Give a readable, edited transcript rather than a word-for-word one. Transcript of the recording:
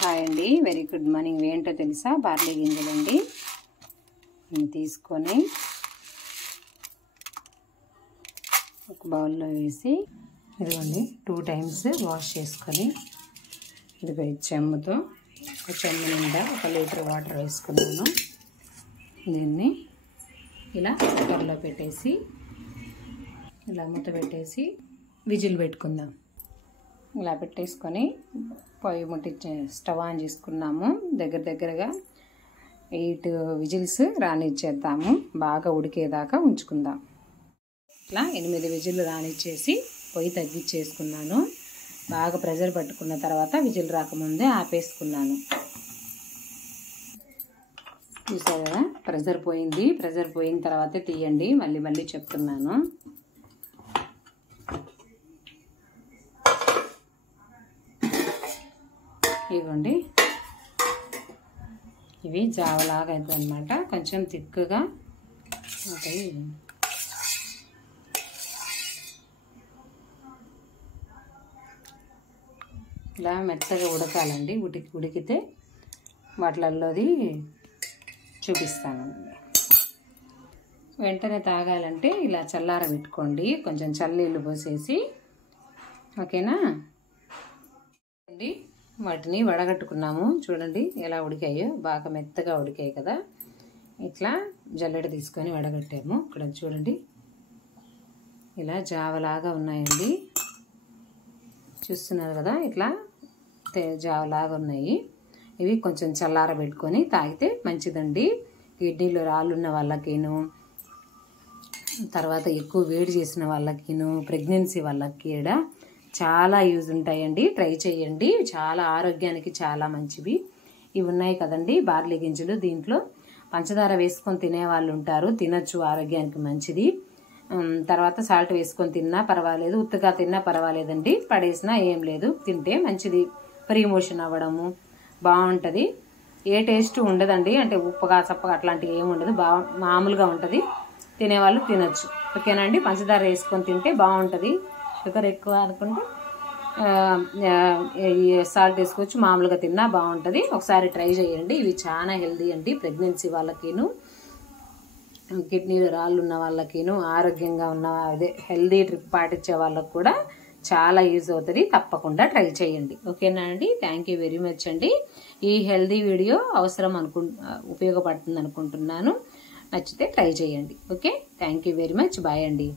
Hi అండి, very good morning. ఏంటో తెలుసా? బార్లీ గింజలండి. తీసుకొని ఒక బౌల్లో వేసి ఇదిగోండి 2 టైమ్స్ వాష్ చేసుకొని ఇదిగో చెమ్ముతో ఒక చెమ్ము నిండా 1 లీటర్ వాటర్ వేసుకున్నాను. దీన్ని ఇలా కుక్కర్లో పెట్టేసి ఇలా మూత పెట్టేసి విజిల్ పెట్టుకుందాం. ఇలా పెట్టేసుకొని పొయ్యి ముట్టించి స్టవ్ ఆన్ చేసుకున్నాము. దగ్గరగా 8 విజిల్స్ రానిచ్చేద్దాము. బాగా ఉడికేదాకా ఉంచుకుందాం. ఇట్లా 8 విజిల్ రానిచ్చేసి పొయ్యి తగ్గించేసుకున్నాను. బాగా ప్రెజర్ పట్టుకున్న తర్వాత విజిల్ రాకముందే ఆపేసుకున్నాను. చూసారు కదా, ప్రెజర్ పోయింది. ప్రెజర్ పోయిన తర్వాతే తీయండి. మళ్ళీ చెప్తున్నాను. ఇవ్వండి, ఇవి జావలాగా అవుతుంది అన్నమాట. కొంచెం తిక్కుగా ఉంటాయి. ఇలా మెత్తగా ఉడకాలండి. ఉడికితే వాటిలలోది చూపిస్తాను. వెంటనే తాగాలంటే ఇలా చల్లారబెట్టుకోండి. కొంచెం చల్లనీళ్ళు పోసేసి, ఓకేనా అండి. వాటిని వడగట్టుకున్నాము. చూడండి ఎలా ఉడికాయో, బాగా మెత్తగా ఉడికాయి కదా. ఇట్లా జల్లెడ తీసుకొని వడగట్టాము. ఇక్కడ చూడండి ఇలా జావలాగా ఉన్నాయండి. చూస్తున్నారు కదా, ఇట్లా జావలాగా ఉన్నాయి. ఇవి కొంచెం చల్లారబెట్టుకొని తాగితే మంచిదండి. కిడ్నీలో రాళ్ళున్న వాళ్ళకిను, తర్వాత ఎక్కువ వేడి చేసిన వాళ్ళకిను, ప్రెగ్నెన్సీ వాళ్ళకి కూడా చాలా యూజ్ ఉంటాయండి. ట్రై చేయండి. చాలా ఆరోగ్యానికి చాలా మంచివి. ఇవి ఉన్నాయి కదండి బార్లీ గింజలు. దీంట్లో పంచదార వేసుకొని తినే వాళ్ళు ఉంటారు. తినచ్చు, ఆరోగ్యానికి మంచిది. తర్వాత సాల్ట్ వేసుకొని తిన్నా పర్వాలేదు, ఉత్తగా తిన్నా పర్వాలేదండి. పడేసినా ఏం లేదు, తింటే మంచిది. ఫ్రీ మోషన్ అవ్వడము బాగుంటుంది. ఏ టేస్ట్ ఉండదండి, అంటే ఉప్పుగా చప్పగా అట్లాంటివి ఏమి ఉండదు. మామూలుగా ఉంటుంది. తినేవాళ్ళు తినచ్చు, ఓకేనండి. పంచదార వేసుకొని తింటే బాగుంటుంది. షుగర్ ఎక్కువ అనుకుంటే సాల్ట్ వేసుకోవచ్చు. మామూలుగా తిన్నా బాగుంటుంది. ఒకసారి ట్రై చేయండి. ఇవి చాలా హెల్దీ అండి. ప్రెగ్నెన్సీ వాళ్ళకిను, కిడ్నీలో రాళ్ళు ఉన్న వాళ్ళకిను, ఆరోగ్యంగా ఉన్న హెల్దీ ట్రిప్ పాటించే వాళ్ళకు కూడా చాలా యూజ్ అవుతుంది. తప్పకుండా ట్రై చేయండి, ఓకేనా అండి. థ్యాంక్ యూ వెరీ మచ్ అండి. ఈ హెల్దీ వీడియో ఉపయోగపడుతుంది అనుకుంటున్నాను. నచ్చితే ట్రై చేయండి. Okay, thank you very much. Bye అండి.